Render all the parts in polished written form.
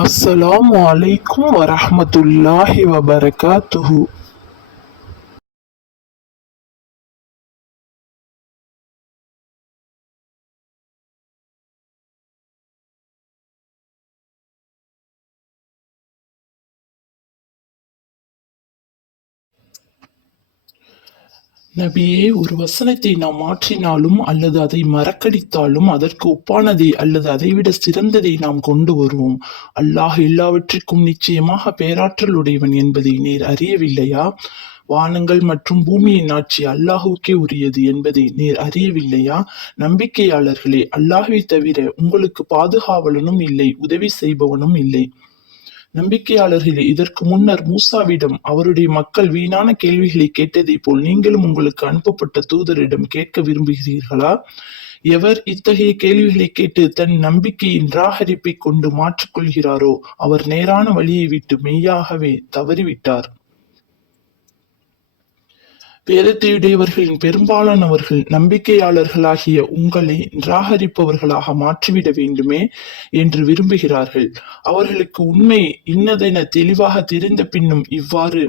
அஸ்ஸலாமு அலைக்கும் வரஹ்மத்துல்லாஹி வபரகாத்துஹு. நபியே, ஒரு வசனத்தை நாம் மாற்றினாலும் அல்லது அதை மறக்கடித்தாலும் அதற்கு ஒப்பானதை அல்லது அதைவிட சிறந்ததை நாம் கொண்டு வருவோம். அல்லாஹ் எல்லாவற்றிற்கும் நிச்சயமாக பேராற்றல் உடையவன் என்பதை நீர் அறியவில்லையா? வானங்கள் மற்றும் பூமியின் ஆட்சி அல்லாஹுக்கே உரியது என்பதை நீர் அறியவில்லையா? நம்பிக்கையாளர்களே, அல்லாஹ்வை தவிர உங்களுக்கு பாதுகாவலனும் இல்லை, உதவி செய்பவனும் இல்லை. நம்பிக்கையாளர்களே, இதற்கு முன்னர் மூசாவிடம் அவருடைய மக்கள் வீணான கேள்விகளை கேட்டதைப் போல் நீங்களும் உங்களுக்கு அனுப்பப்பட்ட தூதரிடம் கேட்க விரும்புகிறீர்களா? எவர் இத்தகைய கேள்விகளை கேட்டு தன் நம்பிக்கையின் நிராகரிப்பை கொண்டு மாற்றிக்கொள்கிறாரோ அவர் நேரான வழியை விட்டு மெய்யாகவே தவறிவிட்டார். வேதத்தையுடையவர்களின் பெரும்பாலானவர்கள் நம்பிக்கையாளர்களாகிய உங்களை நிராகரிப்பவர்களாக மாற்றிவிட வேண்டுமே என்று விரும்புகிறார்கள். அவர்களுக்கு உண்மை இன்னதென தெளிவாக தெரிந்த பின்னும் இவ்வாறு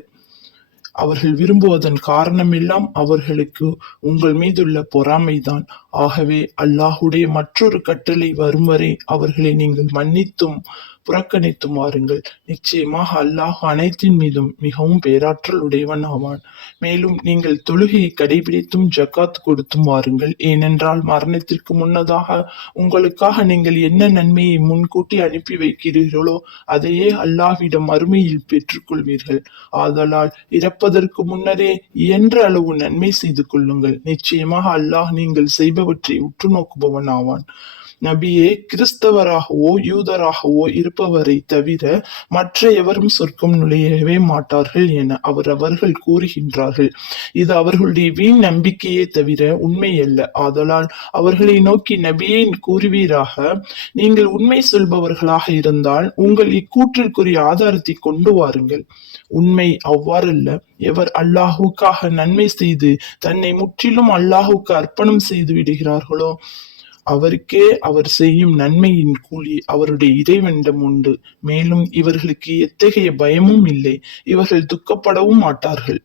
அவர்கள் விரும்புவதன் காரணமெல்லாம் அவர்களுக்கு உங்கள் மீதுள்ள பொறாமைதான். ஆகவே அல்லாஹுடைய மற்றொரு கட்டளை வரும் வரை அவர்களை நீங்கள் மன்னித்தும் புறக்கணித்தும் வாருங்கள். நிச்சயமாக அல்லாஹ் அனைத்தின் மீதும் மிகவும் பேராற்றல் உடையவன் ஆவான். மேலும் நீங்கள் தொழுகையை கடைபிடித்தும் ஜக்காத் கொடுத்தும் வாருங்கள். ஏனென்றால் மரணத்திற்கு முன்னதாக உங்களுக்காக நீங்கள் என்ன நன்மையை முன்கூட்டி அனுப்பி வைக்கிறீர்களோ அதையே அல்லாஹ்விடம் மறுமையில் பெற்றுக்கொள்வீர்கள். ஆதலால் இறப்பதற்கு முன்னரே இயன்ற அளவு நன்மை செய்து கொள்ளுங்கள். நிச்சயமாக அல்லாஹ் நீங்கள் செய்பவற்றை உற்று நோக்குபவன் ஆவான். நபியே, கிறிஸ்தவராகவோ யூதராகவோ இருப்பவரை தவிர மற்ற எவரும் சொர்க்கம் நுழையவே மாட்டார்கள் என அவர்கள் கூறுகின்றார்கள். இது அவர்களுடைய வீண் நம்பிக்கையே தவிர உண்மையல்ல. ஆதலால் அவர்களை நோக்கி நபியே கூறுவீராக, நீங்கள் உண்மை சொல்பவர்களாக இருந்தால் உங்கள் இக்கூற்றிற்குரிய ஆதாரத்தை கொண்டு வாருங்கள். உண்மை அவ்வாறல்ல. எவர் அல்லாஹுக்காக நன்மை செய்து தன்னை முற்றிலும் அல்லாஹுக்கு அர்ப்பணம் செய்து விடுகிறார்களோ அவருக்கே அவர் செய்யும் நன்மையின் கூலி அவருடைய இறைவனிடம் உண்டு. மேலும் இவர்களுக்கு எத்தகைய பயமும் இல்லை. இவர்கள் துக்கப்படவும் மாட்டார்கள்.